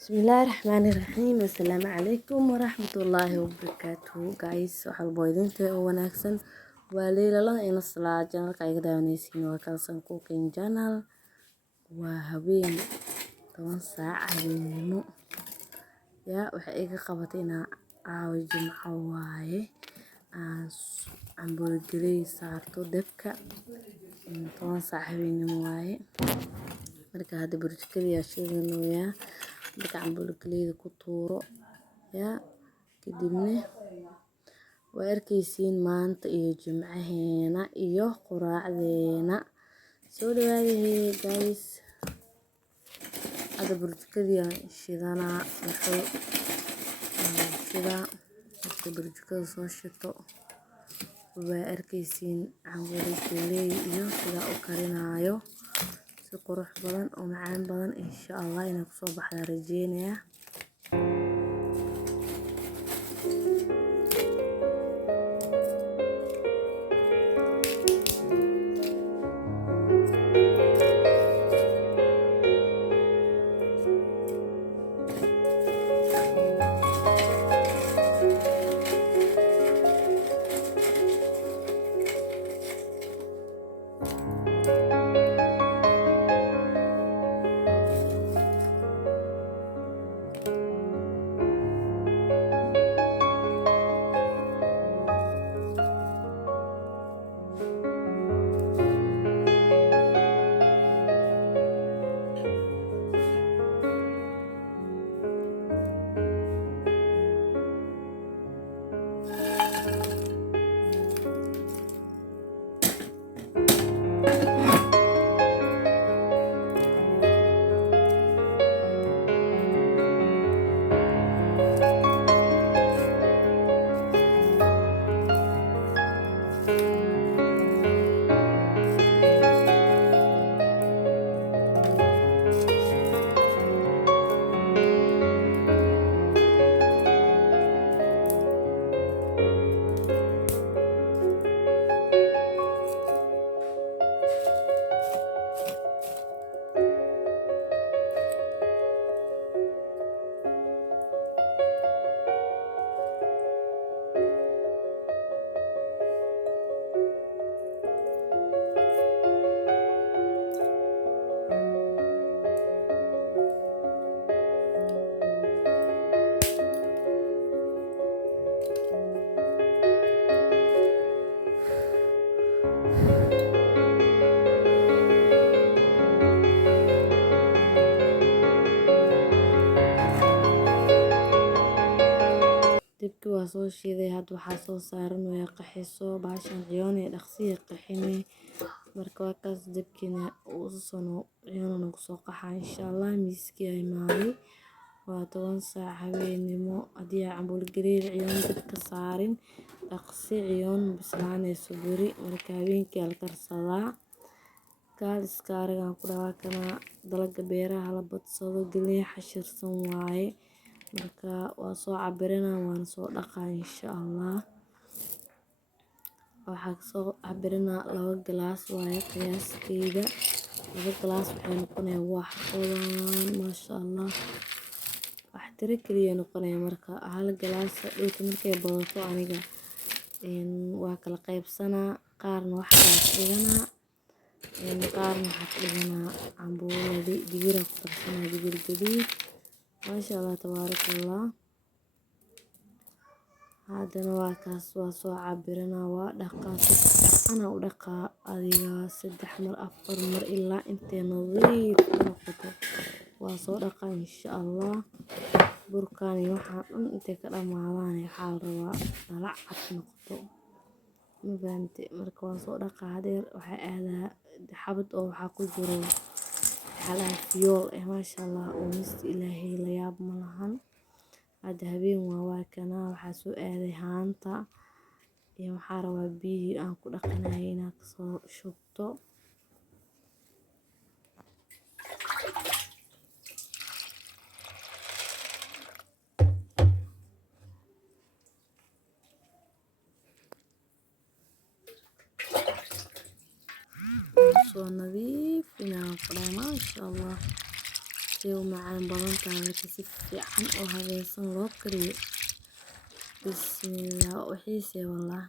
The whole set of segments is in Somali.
بسم الله الرحمن الرحيم. السلام عليكم ورحمة الله وبركاته. guys waxaa boodinta oo wanaagsan waa leelala in salaad channelka ay daawanaysiin waa kalsan cooking channel. waa habeen 10 saac habeenimo waxa iga qabatay inaa caawa jimco waaye aan burgeley saarto dabka 10 saac habeenimo waaye marka hadda burjikada shiidanayaa marka aan burgeleyda ku tuuro kadibna waa arkaysiin maanta iyo jimcaheena iyo quraacdeena soo dhawaada guys. hadda burjikada shiidanaa marka burjikada soo shito waa arkaysiin aan burgeley iyo sida u karinayo si qurux badan oo macaan badan insha Allah inay ku soo baxda rajeynaya. dibki waa soo shiiday hadda waxaa soo saaran way qaxiso baashan ciyoon ee dhaqsiga qaxinay marka waa kaas dibkina uu soo ciyoon ku soo qaxaa insha Allah miiski ay maali waa 10 saac habeenimo hadii aan burgeley ciyoon dibka saarin dhaqsi ciyoon bislaanayso buri marka habeenkii la karsadaa iskaarigan ku dhawaaqana dalaga beeraha la badsado galey xashirsan waaye marka waa soo cabirana waan soo dhaqaa insha Allah. waxaa soo cabirana 2 galaas waaye qiyaasteyda 2 galaas waxay noqonaya wax qodan masha Allah wax tiri kaliya noqonaya marka 1 galaas dhulka markay badato aniga waa kala qaybsana qaarna wax dhigana qaarna waxa dhigana cambuuladi digir ku darsana digir gadiid masha Allah tabarakallah. hadana waa kaas waa soo cabirana waa dhaqaa ana u dhaqaa adiga 3 mar 4 mar ilaa intee nadiif noqoto waa soo dhaqaa insha Allah. burkaan waxaan dhan intee ka dhamaadaan waxaa la rabaa dalac cad noqoto ma fahamtay marka waa soo dhaqaa hadeer waxa aadaa xabad oo waxa ku jiro xalafiyool masha Allah oo misti Ilaahay la yaab ma lahan. hadda habeen waa kana waxa soo aaday haanta iyo waxa rabaa biyo aan ku dhaqanayo inaan ka soo shubto soo nadiif inaan fadhiyo ma sha Allah. say u macaan badan tahay marka si fiican oo habaysan loo kariyo. Bismillah u xiisay wallah.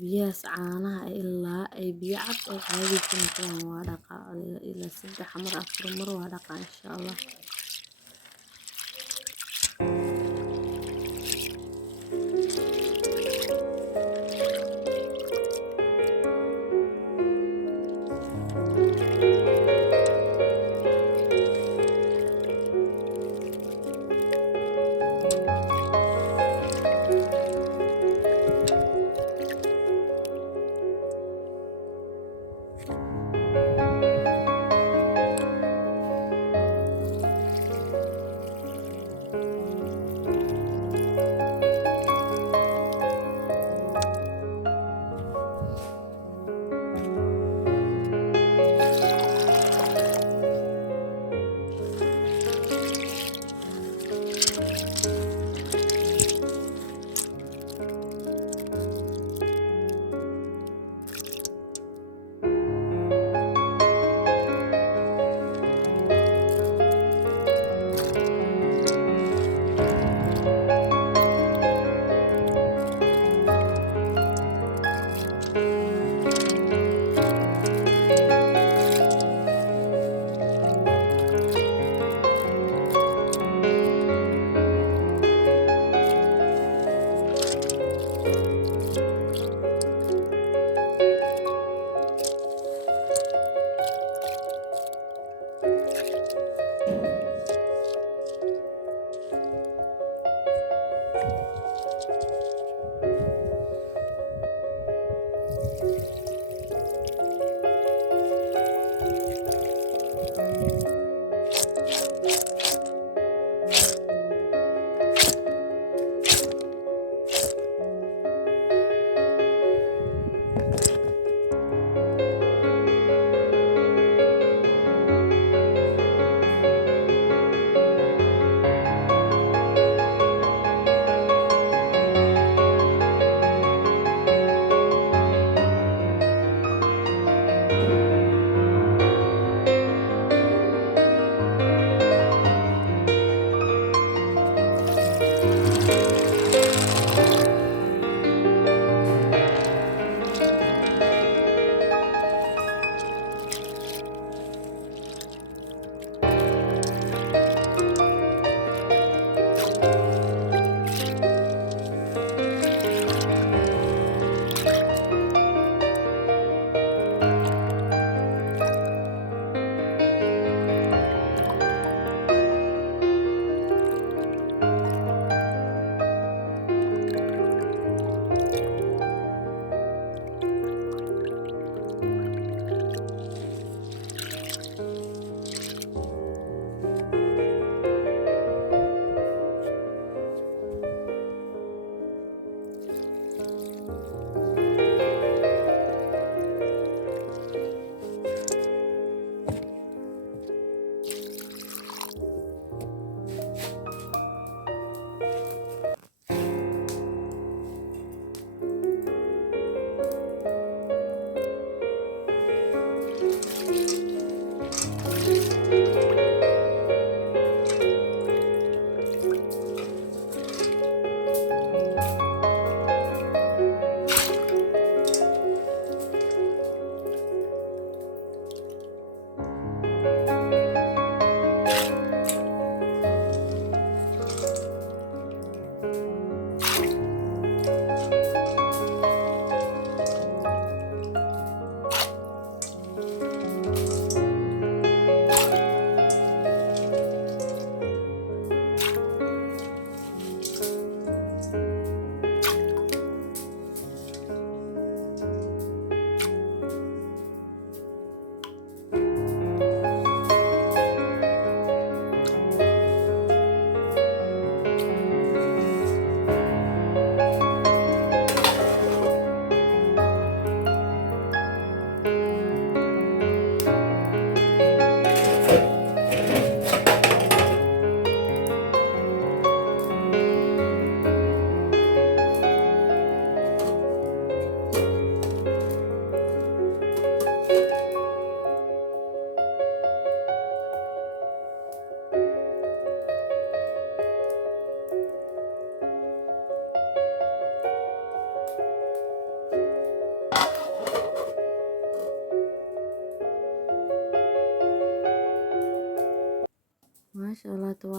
biyahaas caanaha ilaa ay biyo cad oo caadi ku noqdaan waa dhaqaa ilaa 3 mar 4 mar waa dhaqaa insha Allah.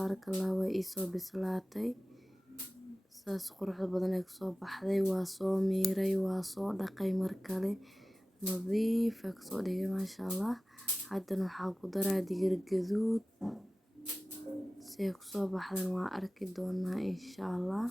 tabaarakallah way isoo bislaatay saas quruxda badan ay kusoo baxday waa soo miiray waa soo dhaqay mar kale nadiif ah kasoo dhigay maasha Allah haddana waxaa ku daraa digir gaduud si ay kusoo baxdan waa arki doonaa insha Allah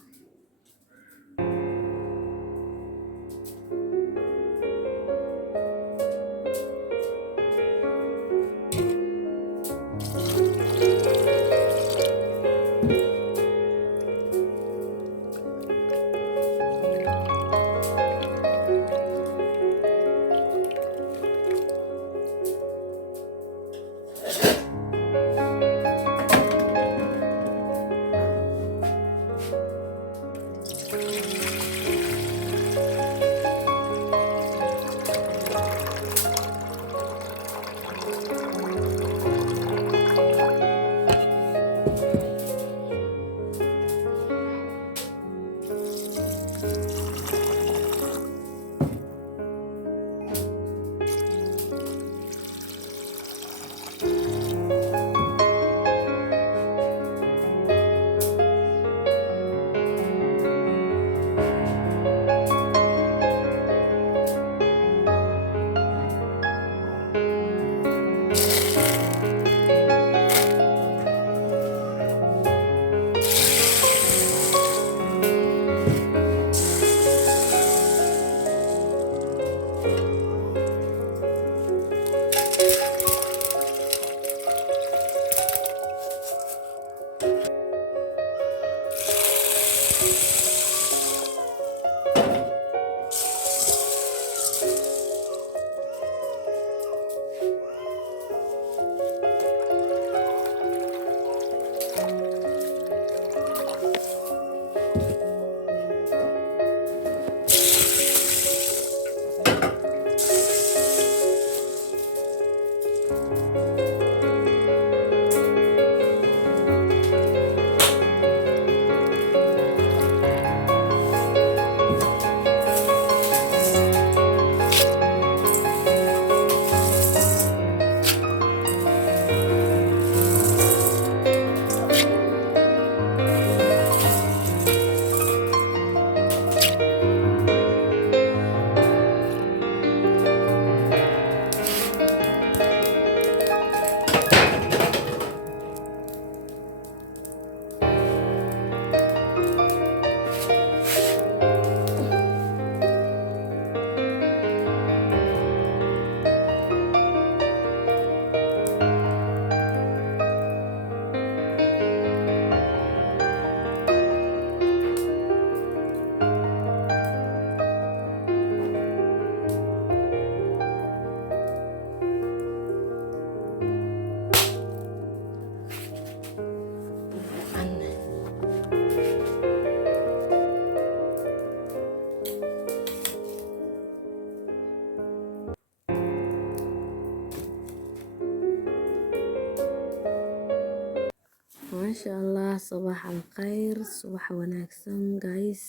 maasha Allah صباح الخير subax wanaagsan guys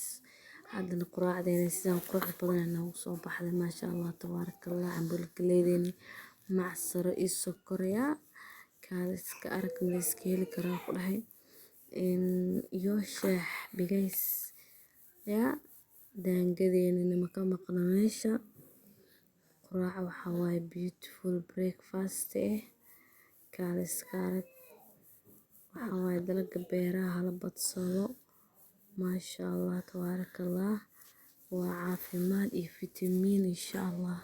hadana quraacdeena sidaan qurux badan noogu soo baxday maasha Allah tabaarakallah ambulgaleedeen macsaro iyo sokor ya kaaliska arag miiska heli karaa ku dhahay iyo shaah bigays ya daangadeena ma ka maqna meesha quraac waxa waaye beautiful breakfast kaaliska arag waxa waaye dalaga beeraha la badsado maasha Allah tabaarakallah waa caafimaad iyo fitamiin insha Allah